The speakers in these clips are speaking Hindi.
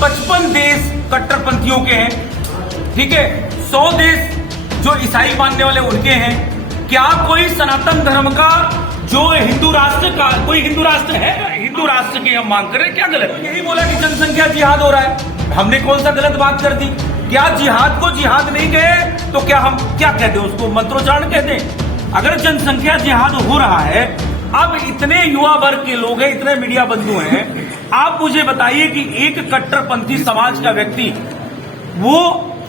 55 देश कट्टरपंथियों के हैं, ठीक है, 100 देश जो ईसाई मानने वाले उनके हैं। क्या कोई सनातन धर्म का जो हिंदू राष्ट्र का कोई हिंदू राष्ट्र है? हिंदू राष्ट्र की हम मांग करें, क्या गलत? यही बोला कि जनसंख्या जिहाद हो रहा है, हमने कौन सा गलत बात कर दी? क्या जिहाद को जिहाद नहीं कहे तो क्या हम क्या कहते हैं उसको? मंत्रोच्चारण कहते हैं। अगर जनसंख्या जिहाद हो रहा है, अब इतने युवा वर्ग के लोग हैं, इतने मीडिया बंधु हैं, आप मुझे बताइए कि एक कट्टरपंथी समाज का व्यक्ति वो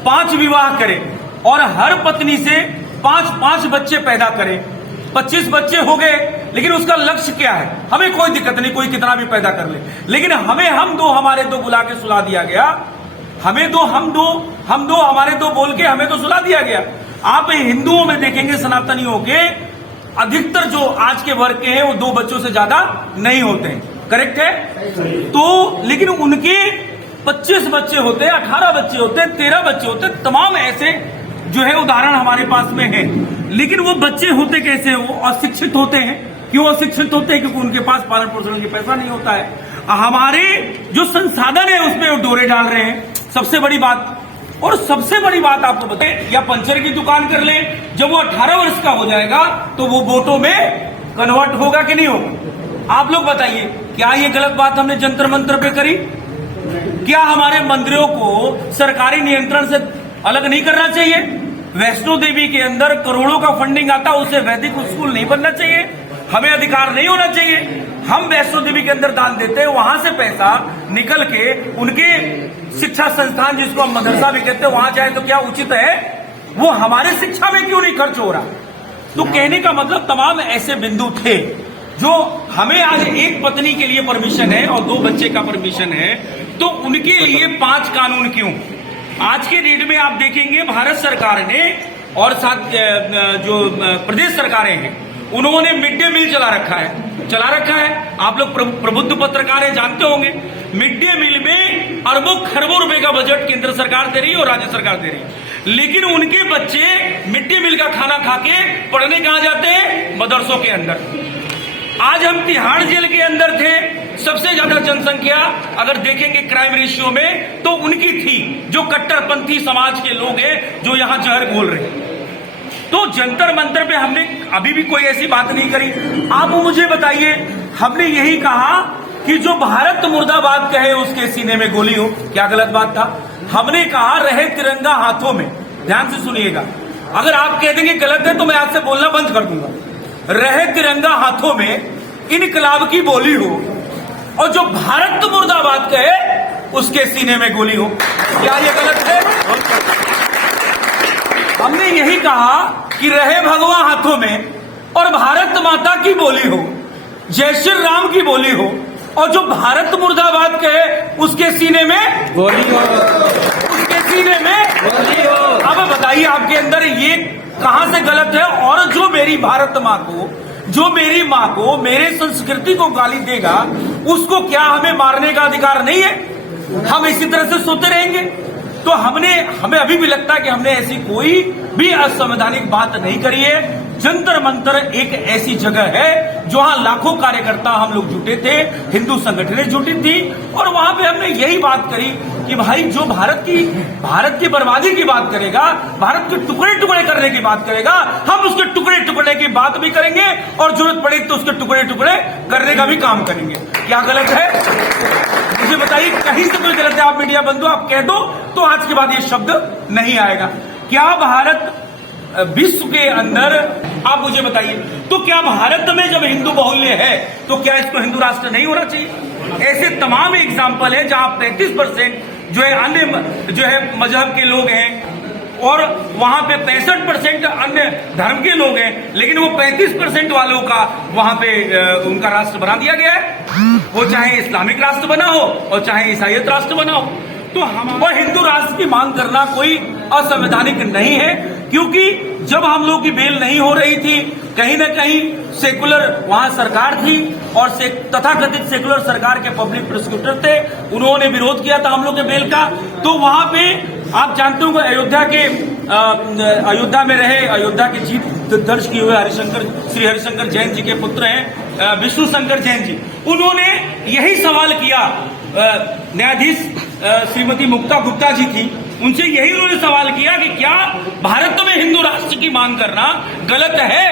5 विवाह करे और हर पत्नी से 5 बच्चे पैदा करे, 25 बच्चे हो गए, लेकिन उसका लक्ष्य क्या है? हमें कोई दिक्कत नहीं, कोई कितना भी पैदा कर ले, लेकिन हमें हमारे दो बुला के सुला दिया गया, हमें दो हमारे दो बोल के हमें तो सुला दिया गया। आप हिंदुओं में देखेंगे सनातनियों के अधिकतर जो आज के वर्ग के हैं वो 2 बच्चों से ज्यादा नहीं होते हैं, करेक्ट है? तो लेकिन उनके 25 बच्चे होते हैं, 18 बच्चे होते हैं, 13 बच्चे होते हैं, तमाम ऐसे जो है उदाहरण हमारे पास में है। लेकिन वो बच्चे होते कैसे हैं? वो अशिक्षित होते हैं। क्यों अशिक्षित होते हैं? क्योंकि उनके पास पालन पोषण के पैसा नहीं होता है। हमारे जो संसाधन है उसमें वो डोरे डाल रहे हैं, सबसे बड़ी बात। और सबसे बड़ी बात आपको बताएं, या पंचर की दुकान कर ले, जब वो 18 वर्ष का हो जाएगा तो वो वोटों में कन्वर्ट होगा कि नहीं होगा? आप लोग बताइए, क्या ये गलत बात हमने जंतर मंतर पे करी? क्या हमारे मंदिरों को सरकारी नियंत्रण से अलग नहीं करना चाहिए? वैष्णो देवी के अंदर करोड़ों का फंडिंग आता, उसे वैदिक स्कूल नहीं बनना चाहिए? हमें अधिकार नहीं होना चाहिए? हम वैष्णो देवी के अंदर दान देते हैं, वहां से पैसा निकल के उनके शिक्षा संस्थान, जिसको हम मदरसा भी कहते हैं, वहां जाए तो क्या उचित है? वो हमारे शिक्षा में क्यों नहीं खर्च हो रहा? तो कहने का मतलब तमाम ऐसे बिंदु थे जो हमें आज एक पत्नी के लिए परमिशन है और 2 बच्चे का परमिशन है, तो उनके लिए 5 कानून क्यों? आज के डेट में आप देखेंगे भारत सरकार ने और साथ जो प्रदेश सरकारें हैं उन्होंने मिड डे मील चला रखा है। आप लोग प्रबुद्ध पत्रकार हैं, जानते होंगे मिड डे मील में अरबों खरबों रुपए का बजट केंद्र सरकार दे रही है और राज्य सरकार दे रही है, लेकिन उनके बच्चे मिड डे मील का खाना खा के पढ़ने कहां जाते हैं? मदरसों के अंदर। आज हम तिहाड़ जेल के अंदर थे, सबसे ज्यादा जनसंख्या अगर देखेंगे क्राइम रेशियो में तो उनकी थी, जो कट्टरपंथी समाज के लोग हैं जो यहां जहर घोल रहे हैं। तो जंतर मंतर पे हमने अभी भी कोई ऐसी बात नहीं करी। आप मुझे बताइए, हमने यही कहा कि जो भारत मुर्दाबाद कहे उसके सीने में गोली हो, क्या गलत बात था? हमने कहा रहे तिरंगा हाथों में। ध्यान से सुनिएगा, अगर आप कह देंगे गलत है तो मैं आपसे बोलना बंद कर दूंगा। रहे तिरंगा हाथों में, इनकलाब की बोली हो, और जो भारत मुर्दाबाद कहे उसके सीने में गोली हो, क्या ये गलत है? हमने यही कहा कि रहे भगवा हाथों में और भारत माता की बोली हो, जय श्री राम की बोली हो, और जो भारत मुर्दाबाद कहे उसके सीने में गोली हो, उसके सीने में गोली हो। अब बताइए आपके अंदर ये कहां से गलत है? और जो मेरी भारत माँ को, जो मेरी माँ को, मेरे संस्कृति को गाली देगा, उसको क्या हमें मारने का अधिकार नहीं है? हम इसी तरह से सोते रहेंगे? तो हमें अभी भी लगता है कि हमने ऐसी कोई भी असंवैधानिक बात नहीं करी है। जंतर मंतर एक ऐसी जगह है जहां लाखों कार्यकर्ता हम लोग जुटे थे, हिंदू संगठनें जुटी थी, और वहां पे हमने यही बात करी कि भाई जो भारत की बर्बादी की बात करेगा, भारत के टुकड़े टुकड़े करने की बात करेगा, हम उसके टुकड़े टुकड़े की बात भी करेंगे और जरूरत पड़ेगी तो उसके टुकड़े टुकड़े करने का भी काम करेंगे। क्या गलत है? मुझे बताइए, कहीं से कोई गलत है? आप मीडिया बंधु आप कह दो तो आज के बाद ये शब्द नहीं आएगा। क्या भारत विश्व के अंदर, आप मुझे बताइए, तो क्या भारत में जब हिंदू बाहुल्य है तो क्या इसको हिंदू राष्ट्र नहीं होना चाहिए? ऐसे तमाम एग्जाम्पल है जहां 35% जो है अन्य जो है मजहब के लोग हैं और वहां पे 65% अन्य धर्म के लोग हैं, लेकिन वो 35% वालों का वहां पे उनका राष्ट्र बना दिया गया है। वो चाहे इस्लामिक राष्ट्र बना हो और चाहे ईसाईयत राष्ट्र बना हो। तो हम हिंदू राष्ट्र की मांग करना कोई असंवैधानिक नहीं है, क्योंकि जब हम लोग की बेल नहीं हो रही थी, कहीं न कहीं सेकुलर वहां सरकार थी और तथाकथित सेकुलर सरकार के पब्लिक प्रोसिक्यूटर थे, उन्होंने विरोध किया था हम लोग के बेल का। तो वहां पे आप जानते हो अयोध्या में रहे, अयोध्या की जीत दर्ज किए हुए श्री हरिशंकर जैन जी के पुत्र हैं विष्णु शंकर जैन जी, उन्होंने यही सवाल किया न्यायाधीश श्रीमती मुक्ता गुप्ता जी थी, उनसे यही उन्होंने सवाल किया कि क्या भारत में हिंदू राष्ट्र की मांग करना गलत है?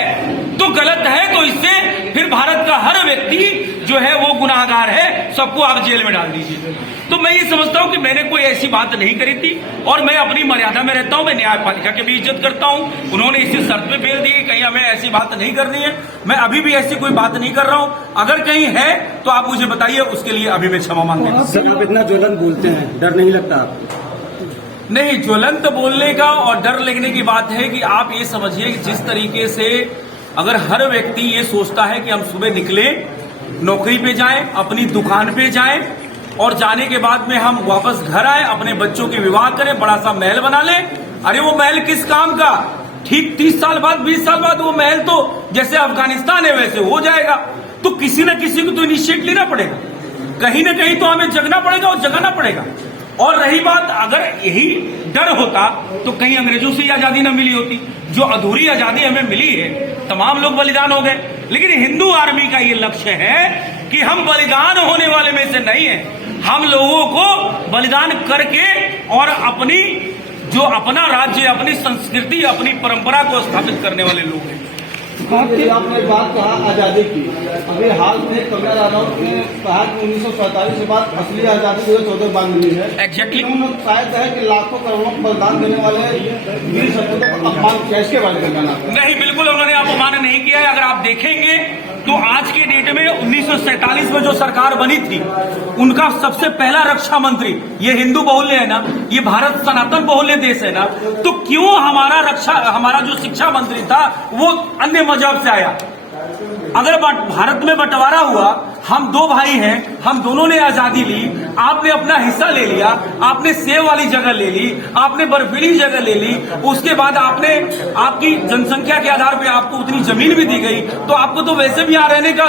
तो गलत है तो इससे फिर भारत का हर व्यक्ति जो है वो गुनाहगार है, सबको आप जेल में डाल दीजिए। तो मैं ये समझता हूं कि मैंने कोई ऐसी बात नहीं करी थी और मैं अपनी मर्यादा में रहता हूं, मैं न्यायपालिका की भी इज्जत करता हूं। उन्होंने इसी शर्त पे फेल दी कि कहीं हमें ऐसी बात नहीं करनी है। मैं अभी भी ऐसी कोई बात नहीं कर रहा हूं, अगर कहीं है तो आप मुझे बताइए, उसके लिए अभी मैं क्षमा मांगता हूं। सर, आप इतना ज्वलंत बोलते हैं, डर नहीं लगता आपको? नहीं, ज्वलंत बोलने का और डर लगने की बात है कि आप ये समझिए कि जिस तरीके से अगर हर व्यक्ति ये सोचता है कि हम सुबह निकले, नौकरी पे जाएं, अपनी दुकान पे जाएं और जाने के बाद में हम वापस घर आए, अपने बच्चों के विवाह करें, बड़ा सा महल बना लें। अरे वो महल किस काम का? ठीक 30 साल बाद 20 साल बाद वो महल तो जैसे अफगानिस्तान है वैसे हो जाएगा। तो किसी न किसी को तो इनिशिएट लेना पड़ेगा, कहीं ना कहीं तो हमें जगना पड़ेगा और जगाना पड़ेगा। और रही बात, अगर यही डर होता तो कहीं अंग्रेजों से आजादी न मिली होती। जो अधूरी आजादी हमें मिली है, तमाम लोग बलिदान हो गए, लेकिन हिंदू आर्मी का ये लक्ष्य है कि हम बलिदान होने वाले में से नहीं है, हम लोगों को बलिदान करके और अपनी जो अपना राज्य, अपनी संस्कृति, अपनी परंपरा को स्थापित करने वाले लोग हैं। आपने बात कहा आजादी की, अभी हाल में कंगना रनौत ने कहा कि 1947 के बाद असली आजादी 2014 बाद मिली है। एग्जैक्टली। शायद है कि लाखों करोड़ों को बलिदान देने वाले वीर सपूतों को अपमान किया, इसके बारे में कहना? नहीं, बिल्कुल उन्होंने अपमान नहीं किया है। अगर आप देखेंगे तो आज के डेट में 1947 में जो सरकार बनी थी, उनका सबसे पहला रक्षा मंत्री, ये हिंदू बहुल्य है ना, ये भारत सनातन बहुल्य देश है ना, तो क्यों हमारा जो शिक्षा मंत्री था वो अन्य मजहब से आया? अगर भारत में बंटवारा हुआ, हम दो भाई हैं, हम दोनों ने आजादी ली, आपने अपना हिस्सा ले लिया, आपने सेव वाली जगह ले ली, आपने बर्फीली जगह ले ली, उसके बाद आपकी जनसंख्या के आधार पे आपको उतनी जमीन भी दी गई, तो आपको तो वैसे भी यहाँ रहने का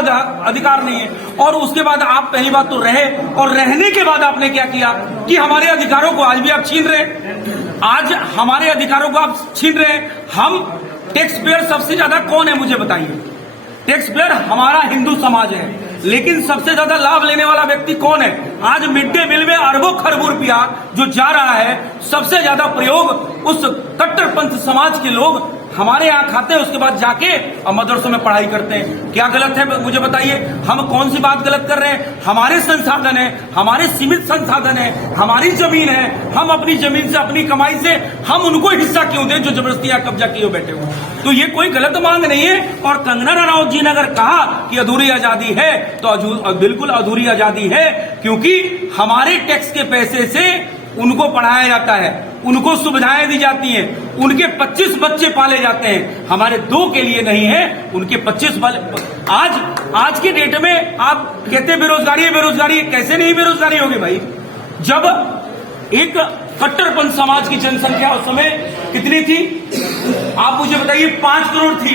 अधिकार नहीं है। और उसके बाद आप पहली बात तो रहे, और रहने के बाद आपने क्या किया कि हमारे अधिकारों को आज भी आप छीन रहे हैं। आज हमारे अधिकारों को आप छीन रहे हैं। हम टैक्स पेयर सबसे ज्यादा कौन है मुझे बताइए? टैक्स पेयर हमारा हिंदू समाज है, लेकिन सबसे ज्यादा लाभ लेने वाला व्यक्ति कौन है? आज मिड डे मील में अरबों खरबों रुपया जो जा रहा है, सबसे ज्यादा प्रयोग उस कट्टरपंथ समाज के लोग हमारे यहाँ खाते हैं, उसके बाद जाके मदरसों में पढ़ाई करते हैं। क्या गलत है मुझे बताइए? हम कौन सी बात गलत कर रहे हैं? हमारे संसाधन है, हमारे सीमित संसाधन है, हमारी जमीन है, हम अपनी जमीन से, अपनी कमाई से हम उनको हिस्सा क्यों दें जो जबरदस्ती यहाँ कब्जा किए बैठे हुए? तो ये कोई गलत मांग नहीं है। और कंगना रनौत जी ने अगर कहा कि अधूरी आजादी है तो बिल्कुल अधूरी आजादी है, क्योंकि हमारे टैक्स के पैसे से उनको पढ़ाया जाता है, उनको सुविधाएं दी जाती हैं, उनके 25 बच्चे पाले जाते हैं, हमारे 2 के लिए नहीं है, उनके 25 आज के डेट में आप कहते हैं बेरोजगारी है, बेरोजगारी, कैसे नहीं बेरोजगारी होगी भाई? जब एक कट्टरपंथ समाज की जनसंख्या उस समय कितनी थी? आप मुझे बताइए, 5 करोड़ थी।